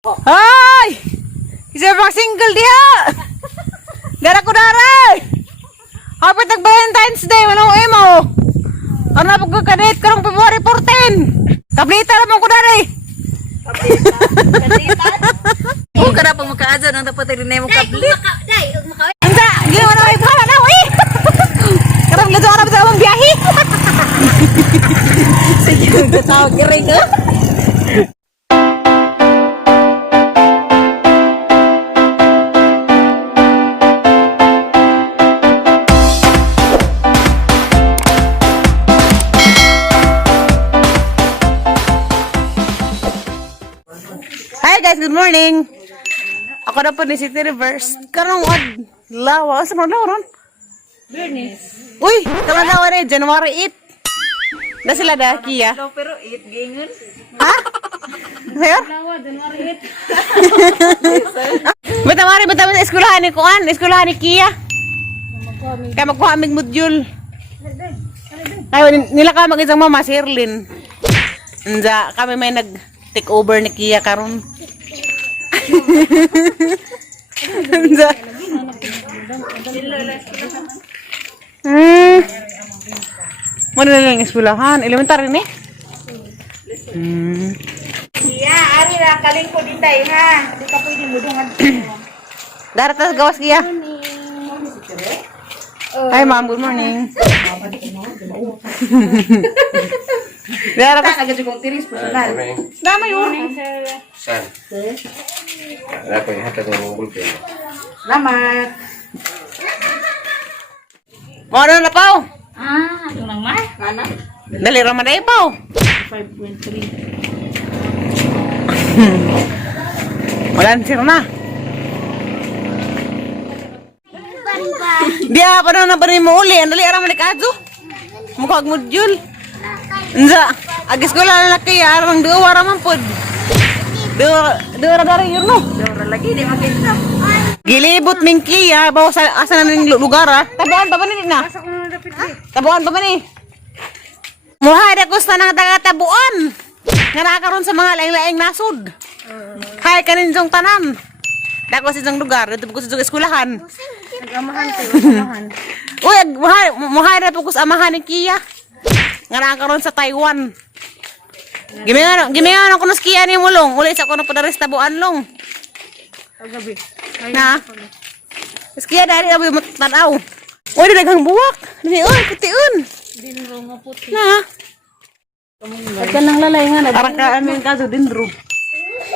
Hoy! Isa pang single diha! Dara ko dara! Happy tag Valentine's Day! Manong imo! Ano na pagkakadate karong February 14! Kablita naman ko dara eh! Huwag ka na pang makaadyan ang dapat rin mo kablit. Anda! Ginawa na kayo bahala na eh! Karang lajo ka na sa amang biyahe! Sige, magkatawag ka rin ka. Hi guys, good morning! Ako na po ni City Reverse. Karong od lawa. Saan mo lawa ron? Bernice. Uy! Karong lawa na January 8. Na sila da, Kia. Pero 8 ganyan. Ha? Sa'yo? Lawa, January 8. Batamari sa eskwelahan ni Kuan, eskwelahan ni Kia. Kaya magkuha aming module. Ay, nila ka mag-isang mama, si Erlyn. Nja, kami may nag-take over ni Kia karon. Nja. Muna na lang eskwelahan. Elementary ni? Iya, ari na kaling ko ditay ha. Di ka pwede mudungan. Daratas gawas Kia. Hi ma'am, good morning. Daratas. Agad kong tiris personal. Dama yun. Saan? Wala ko yung hatag ng bulkan. Salamat. Mo na paw. Ano lang ma? Nana? Dali raman na paw. 5.3. Wala sir na. Dia pa na ba mo uli? Dali raman ni kadto. Mukha module. Nza, agis ko lang laki arang duwa raman pod. Duwa dari yun no. Dora lagi di makita. Gilibot ming Kia, bawa sa asa na ning lugar ah. Tabuan pa ba ni na? Asa ko na dapat di. Tabuan pa ba ni? Muhay na gusto ng taga-tabuan. Nga nakakaroon sa mga laing-laing nasud. Hay kaninjong tanan. Dako sa isang lugar, dito po sa isang eskwelahan. Nagamahan tayo, nagamahan. Uy, muhay na po sa amahan ni Kia. Nga nakakaroon sa Taiwan. Gimingan ako ng Kia ni Mulong. Ulit sa ako na po na tabuan long. Kagabi. Na? Mas Kia dari abi mo tanaw. Uy, daghang buwak. Dili oy, putiun. Dinro nga puti. Na. Pagka nang lalay nga na. Para ka amin kaso dindro.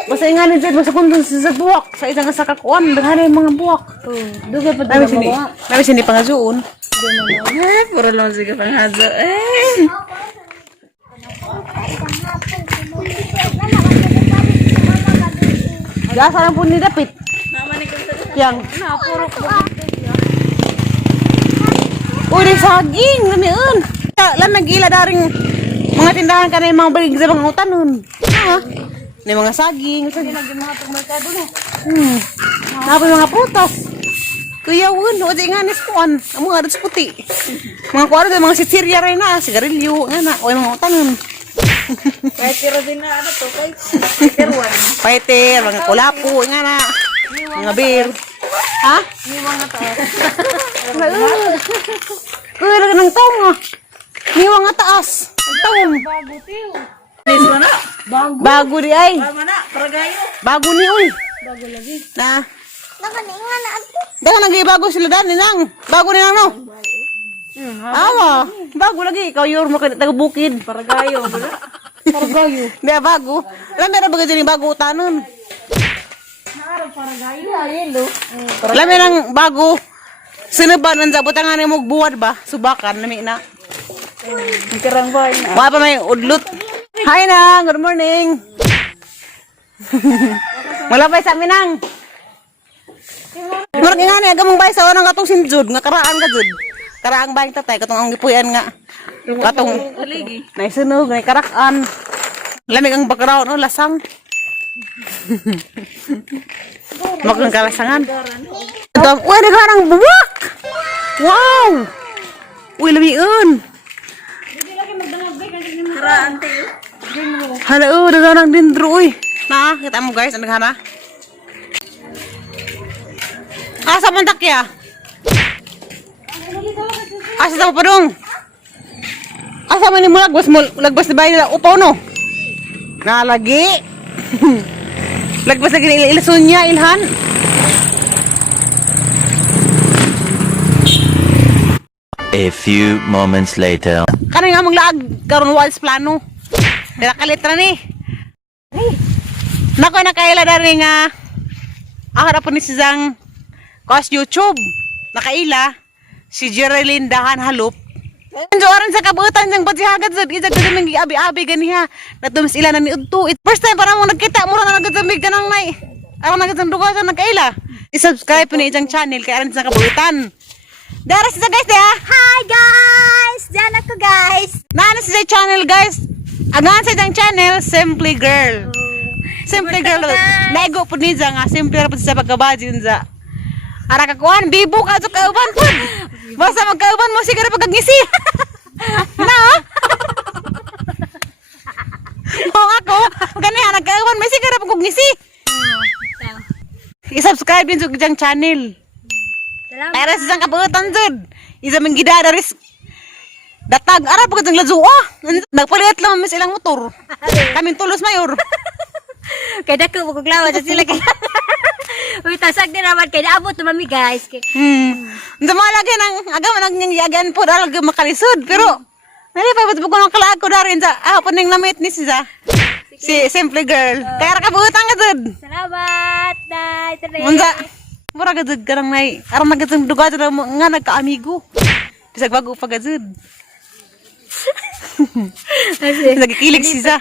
Basta nga ni Jed, basta kundun sa buwak. Sa isang sakakuan, daghan yung mga buwak. Dugay pa Dami tayo sini. mga. Dami sini pangazuon. Puro lang sige panghazo. Gasa lang po ni Dapit. Naman ni kung Yang. puro ko. Uy, may saging. Lamiun. Lamang gila daring mga tindahan ka na yung mga balig sa mga utanon. Ha? May mga saging. Lagi mga pagmerkado na. Napay mga putas. Kuya wun, o di nga nis kuan. Ang mga adas puti. Mga kuan ito, mga sitsirya rin na. Sigarilyo, nga na. O yung mga utanon. Kahit tira din na ano to, kahit tiruan. Paiter, mga kulapo, nga na. Mga beer. Ha? Niwang na taas. Kuya lang ng taong ah. Niwa nga taas. Ang taong. Bago tiyo. Nis mo na. Bago. Bago di ay. Tama na, paragayo. Bago ni uy. Bago lagi. Na. Dahil nag-ibago sila dani nang. Bago ni nang no. Awa. Bago lagi. Ikaw yung taga-bukid. Paragayo. Paragayo. Di bago. Alam meron ba ganyan yung bago utanon? Naarap paragayo. Ayelo. Alam meron bago. Sinuban ang zabutangan ni mo buwad ba? Subakan. Nami na. Ikarang bahay na. Wala pa may udlot. Hi nang. Good morning. Malapay sa amin nang. Murag nga ni agamong bay sa orang katong sinjud nga karaan ka jud. Karaang bayang tatay katong ang gipuyan nga. Katong Haligi. naisunog, nay karakan. Lamig ang background oh lasang. Makang kalasangan. Uy, nagharang buwak. Wow. Uy, lamiun. Karaan tayo. Hala, nagharang dindro uy. Na, kita mo guys, ano na? Asa man takya? Asa sa padung? Asa man ni mo lagbas na bahay nila upaw no? Nalagi. Lagbas lagi na ilason niya, Ilhan. A few moments later. Kanang nga mong laag karon walls plano. Dala kalitra ni. Nako nakaila dari nga ahara po ni siyang kos YouTube. Nakaila si Jerilyn Dahan Halup. Enjoyan sa kabutan ng badihagad sa isa ka namang abi-abi ganiha. Natumis ila na ni udto. First time para mo nagkita mo na nagatamig ka nang nay. Ako nagatamdugo sa nakaila. I-subscribe po ni isang channel kay aran sa kabutan. Dara sa guys ya. Hi guys! Diyan ako guys! Nana sa channel guys. Angan sa isang channel Simply Girl. Simply Girl. Lego po ni nga simple ra po sa pagkabaji unsa. Ara ka kuan bibo ka sa kauban po. Basta magkauban mo siguro pagkagisi. Na? O ako, ganihan nagkauban may siguro pagkagisi. I-subscribe din sa isang channel. Salamat! Para sa isang kabutan jud. Isa man gidadaris datag ara pagkat ang lazo nagpalit lang mas ilang motor. Kaming tulos mayor. Kaya dako maguglawa sa sila kay. Uy, tasag din naman kay naabot naman mi guys. Dumalagi nang agam nang yagan po dalag makalisod pero nali pa ba't ko nang kalaag ko darin sa po ning namit ni si Simply Girl. Kaya ra kabutan ka jud. Salamat! Day! Tere! Munsa mura ka jud karang nay aram nagatang duga jud nga nagka-amigo. Bisag bago pa ka jud. Nagikilig siya.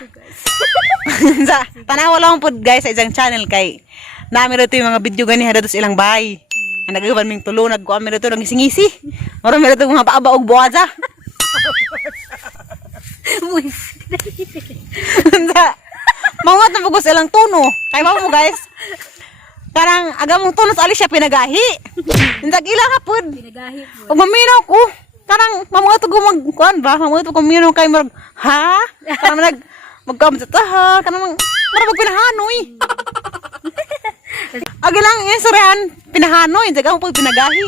Sa tanawa lang po guys sa isang channel kay nami rito yung mga video gani hada sa ilang bahay. Ang nagawan ming tulo nagkuha mi rito ng isingisi. Maro mi rito mga paaba og buwaza. Sa mawat na bugos ilang tuno. Kay mo guys. Parang aga mong tuno sa ali siya pinagahi. Indag ila hapon. Pinagahi po. Og maminaw ko. Karang mamuha to gumagkuan ba? Mamuha to kuminaw kay marag ha? Karang magkamot ta ha. Karang marag pinahanoy. Agi lang yung surihan pinahanoy. Jaga mo po pinagahi.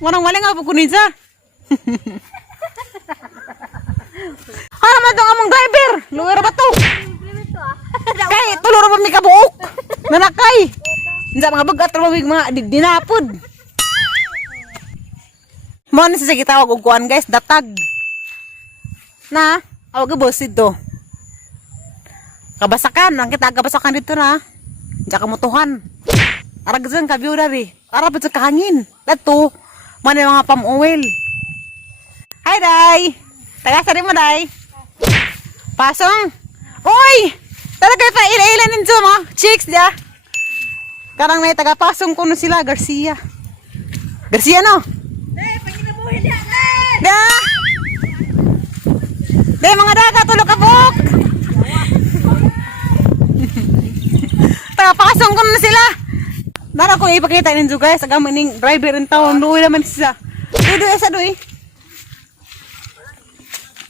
Warang wala nga po kunisa. Haraman tong among driver. Luwer ba to? Kay tulor pa mi kabuok. Nanakay. Insa mga bagat ra mga dinapod. Mo na sa gitawag og kuan guys, datag. Na, awag ka boss dito. Kabasakan, ang kita kabasakan dito na. Diyan ka mutuhan. Arag dyan ka view dari. Arag pa sa kahangin. Dato, man yung mga palm oil. Hi, Day. Taga-sari mo, Day. Pasong. Uy! Talaga pa ila-ila ninyo mga chicks dia. Karang may taga-pasong kuno sila, Garcia. Garcia, no? Da! Day, mga daga, tulog ka buk! Taga-pasong kuno na sila. Nara ko ipakita ninyo guys, agam ning driver in town, luwi naman siya. Doy, esa doy.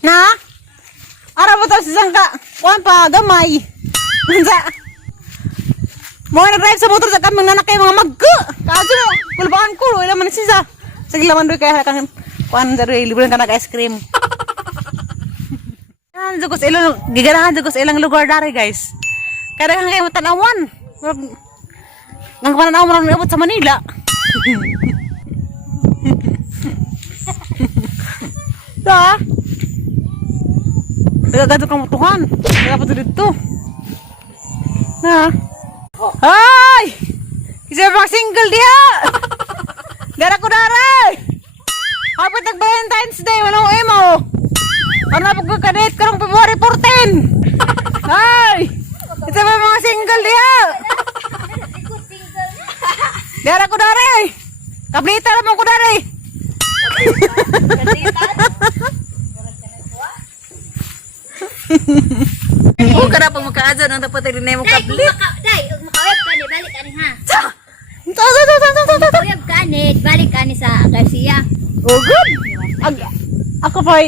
Na? Ara mo to sisang ka, kuhan pa, gamay. Mansa. Mga nag-drive sa motor sa kaming nanakay mga magka. Kaso no, kulbaan ko, luwi naman siya. Sige laman doy kaya kang kuhan dari, liburan ka nag-ice cream. Yan, giganahan dyan ko sa ilang lugar dari guys. Kaya kang kayo matanawan. Nang pananaw mo lang naabot sa Manila. Da? Nagagado kang mutuhan. Nagapot dito. Na? Ay! Isa mga single diha! Dara ko daray! Kapit nag-Valentine's Day, walang emo! Ano na pagkakadate karong February 14! Ay! Isa mga single diha! Dara ko daray! Kablita naman ko daray! Oh, kada pag makaadyan ang dapat rin mo kablit. Day, makaweb ka ni balik ani ha. Makaweb ka ni balik ani sa Garcia. Oh good! Ako pa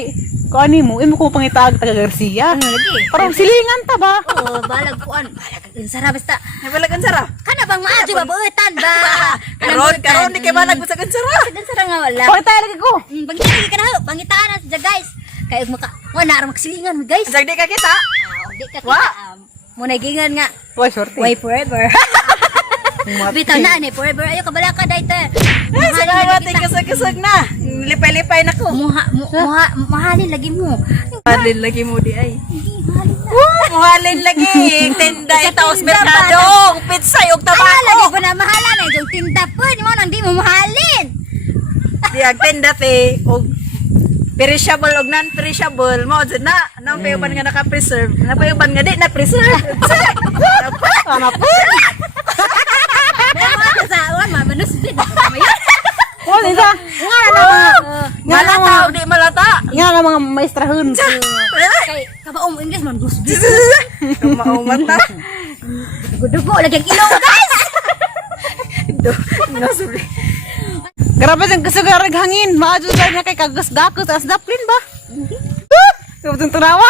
Kani mo, imo ko pangitag taga Garcia. Ano lagi? Parang silingan ta ba? Oo, balag kuan. Balag ang sara basta. Nabalagan sara. Kana bang maaji ba buutan ba? Karon di kay balag sa sara. Ang sara nga wala. Pangitay lagi ko. Pangitaan lagi ka na ho. Pangitaan na siya guys. Kaya maka, wala na magsilingan mo guys. Sagdi ka kita. Di ka kita. Wa. Muna gingan nga. Why shorty? Way forever. Bitaw na ni forever. Ayo ka bala ka dayte. Ay, salamat kasag-kasag na. Lipay-lipay na ko. Mahalin lagi mo. Mahalin lagi mo di ay. Mahalin na. Mahalin lagi. Tinda itaos merkado. Pizza yung Ala lagi tabako. ko na mahalan na yung tinda po. Di mo nang di mo mahalin. Di agtenda te. Og perishable og non-perishable. Mo dyan na. Napayuban nga naka-preserve. Napayuban nga di na-preserve. Ano po? May mga kasawan, mamanus din. Mayon. Oh, isa. Nga na mga Malata o di malata. nga na mga maestrahon. Kay kabaong mo English man gusbi. Maumat na. Dugo lagi ang ilong guys. Nasuli. Grabe ang kasugarag hangin. Maadyo sa niya kay kagas-gakas as daplin ba? Grabe ang tanawa.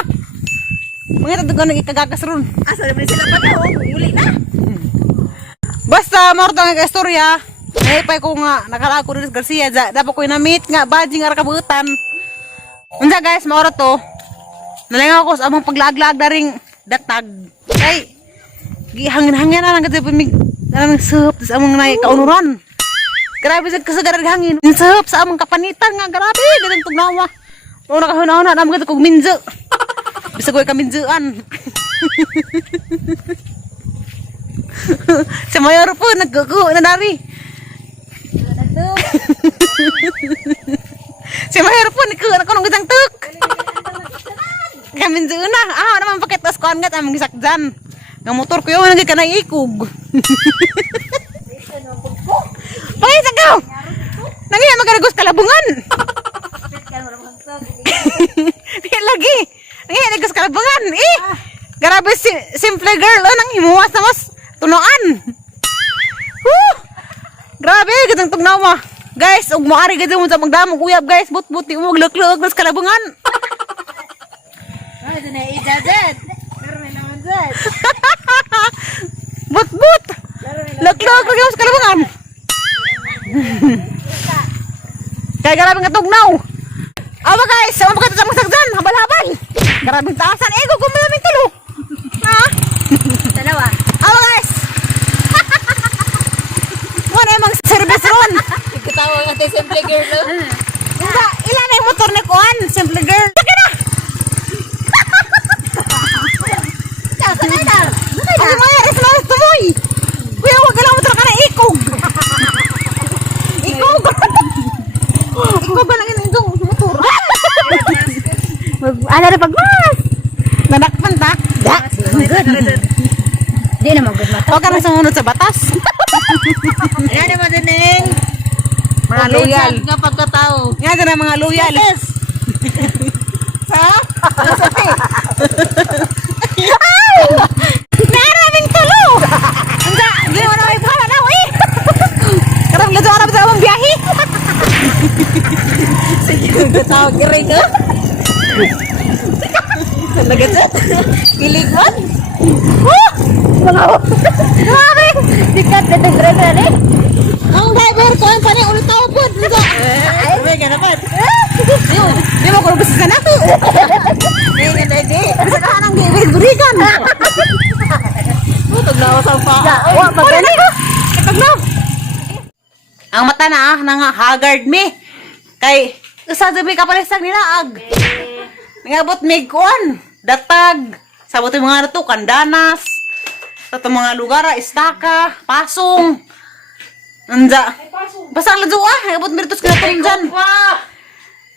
Mga tadugan ng ikagagas ron. Asa naman sila pa daw. Uli na. Basta marto nga istorya. Naipay ko nga nakalako rin sa Garcia. Dapat ko na-meet nga badjing ara kabutan. Unsa guys, maura to. Nalingaw ko sa among paglaag-laag na ring datag. Kay hangin-hangin na lang kasi pamig nang sup sa among nay kaunuran. Grabe sa kasagarag hangin. Sup sa among kapanitan nga grabe ganang tugnawa. O nakahuna-huna na mga kog minjo. Bisa ko kaminjoan. Sa mayor po naggugo na dari. Si mayor po nagkuha ko ng gudang tuk. Kamin na. Naman pakitas ko angat among gisakdan. Nga motor ko yung nagay ka na ikog. Pagay sagaw. Nangyay magaragos kalabungan. Di lagi. Nangyay nagos kalabungan. Grabe simple girl. Nang himuwas na mas tunoan. Grabe, gandang tugnawa. Guys, ug moari gid mo sa magdamog uyab guys, but-buti mo gluk-luk mas kalabungan. Ay, ito na idadad. Pero may naman dad. But luk-luk mas kalabungan. Kaya grabe nga tugnaw. Awa guys, sama pa kita sa magsagdan, habal-habal. Grabe taasan, gugumalamin tulo. Ha? Dalawa. Awa guys. Wala emang service ron. Kitawa nga tayo simple girl. Ilan na yung motor ni Kuan? Simple girl. Saka na! Sanay na. Ang mga rin sila tumoy. Kuya, huwag ka lang motor ka na ikog. Ikog. Ikog ba lang yung motor? Ano na pagmas? Nadakpan ta? Di na mag-good mata. Huwag ka na sumunod sa batas. Yan naman din eh. Mga loyal. Nga pagkatao. Nga na mga loyal. Ha? Naraming tulo! Hindi mo na may para na, uy! Karang lato ka na sa amang biyahe. Sige, katawag ka rin ha? Talaga dyan? Kilig man? Grabe! Sikat na tagre-re eh. Ang driver ko, ang panay ulit ako po. Ay, ganapat. Di mo ko gusto sa nato. Hindi na di. Bisa ka nang gurigan. Tutog na ako sa pa. Wa pa gani. Katagno. Ang mata na nga haggard me. Kay usa sabi ka pala sa nilaag. Ngabot mig kuan, datag. Sabot yung mga nato kandanas. Sa mga lugar, istaka, pasong. Anda. Basta ang ladyo ngabot mi ritos kinatom dyan.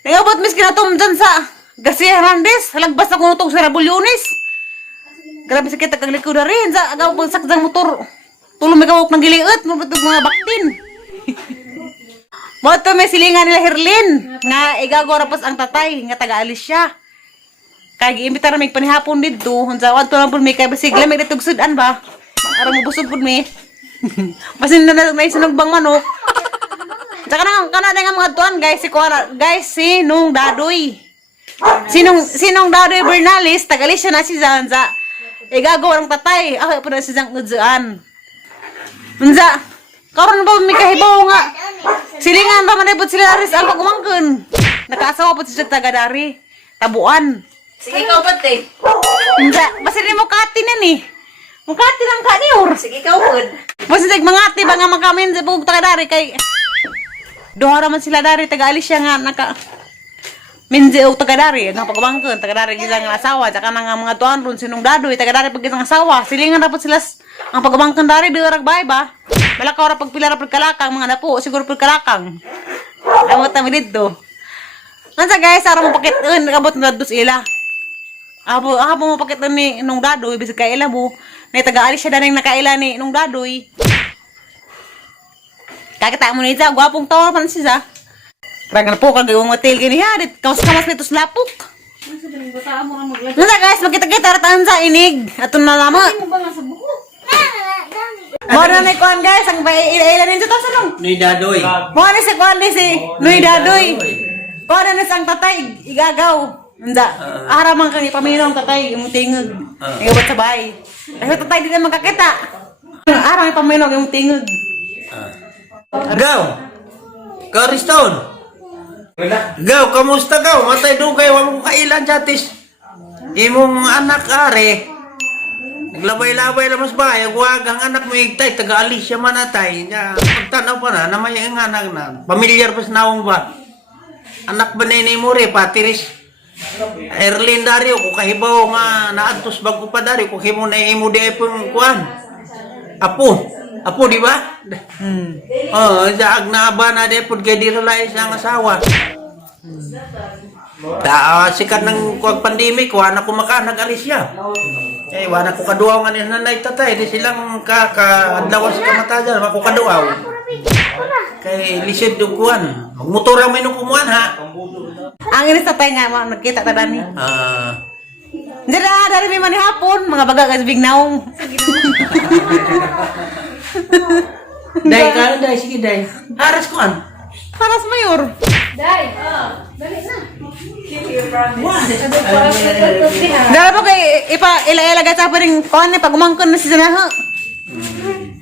Ngabot mis kinatom dyan sa Garcia Hernandez. Halagbas na kunutong sa Rabulyones. Grabe sakit ang likod na rin. Sa agaw pang sakdang motor. Tulong may kawak ng giliit. Mabutog mga baktin. Moto may silingan nila Herlin. Nga igagora pas ang tatay. Nga taga-alis siya. Kaya giimbita na may panihapon dito. Hunsa wan to lang po may kaya basigla may ditog sudan ba? Ara mo busog po may. Basin na sunog bang manok. Tsaka na nga mga tuan guys. Si Kuara. Guys si Nung Dadoy. Sinong Dadoy Bernales, tagalis siya na si Zanza. Igagawa ng tatay. Ako pa na si Zang Udzaan. Unza, karon ba may kahibaw nga. Silingan ba manibot sila Aris ang pagumangkon. Nakaasawa po siya taga-dari. Tabuan. Sige, ikaw ba, te? Unza, basta rin mo kati na ni. Mukati lang ka niyor. Sige, ikaw, good. Basta mangati ba nga makamin sa bug taga-dari kay duha raman sila dari taga-alis siya nga naka minje og taga-dari nga pagumangkon taga-dari gisa nga asawa tsaka nga mga tuan ron sinong Dadoy taga-dari pag gisang asawa silingan ra po sila ang pagumangkon dari dirag bay ba balakaw ra pagpila ra pud kalakang mga napo siguro pud kalakang amot ta mi didto ansa guys ara mo pakit abot na dos ila abo mo pakit ni nung Dadoy bisag kay ila mo na taga-alis siya daning nakaila ni nung Dadoy. Kakita mo nito, gwapong tawa pa na siya. Ragan po, kagawang hotel gini ha. Kamas nito sa lapok. Nasa guys, magkita-kita rataan sa inig. Ato na lama. Mo na ni kuan guys, ang ila ninyo to sanong. Ni Dadoy. Mo na si kuan si Noy Dadoy. Kuan na sang tatay, igagaw. Nda, araman kang ipaminong tatay, yung tingog. Ingabot sa bahay. Kasi tatay di na magkakita. Araman ipaminong yung tingog. Gaw! Kariston! Gaw, kamusta gaw? Matay dugay, wala mo kailan jatis. Imong anak are. Naglabay-labay lang mas bahay. Huwag ang anak mo igtay, taga-alis siya manatay. Pagtanaw pa na, namay ang anak na. Pamilyar pa sa naong ba? Anak ba na mo rin, patiris. Erlin Dario, kung kahibaw nga naantos bago pa Dario, kung himo na imo di ay pong kuhan. Apo, di ba? Oh, jaag na ba na depod kay di ralay sa asawa. Sikat ng kuwag pandemic, wala ko nag-alis siya. Eh, wala ko kaduaw nga ni nanay tatay, di silang adlawas kamatajan, wala ko kaduaw. Kay lisod yung kuwan. Magmotor ang may nung kumuhan, ha? Ang inis tatay nga, nagkita ta dani. Dira, dari may mani hapon, mga baga kas bignaong. Day, sige, day. Haras ko an. Paras mayor. Dara po kay ila-ilagay sa paring kuan ni pagumangkon na si Sanaha.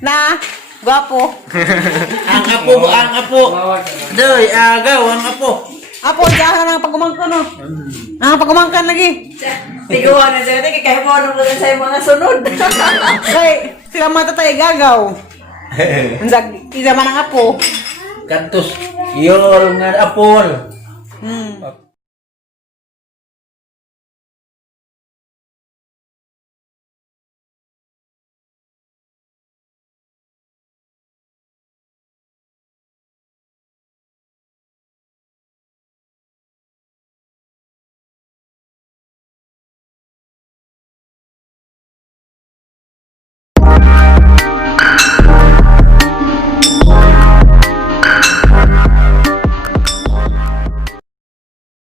Na, gwapo. Ang apo. Day, agaw, ang apo. Apo, diyan na pagumangkon no. Pagumangkon lagi. Tiguan na siya, kaya mo ano sa mga sunod. Kay sila matatay gagaw. Isa man ang apo. Kantos, yol nga apol.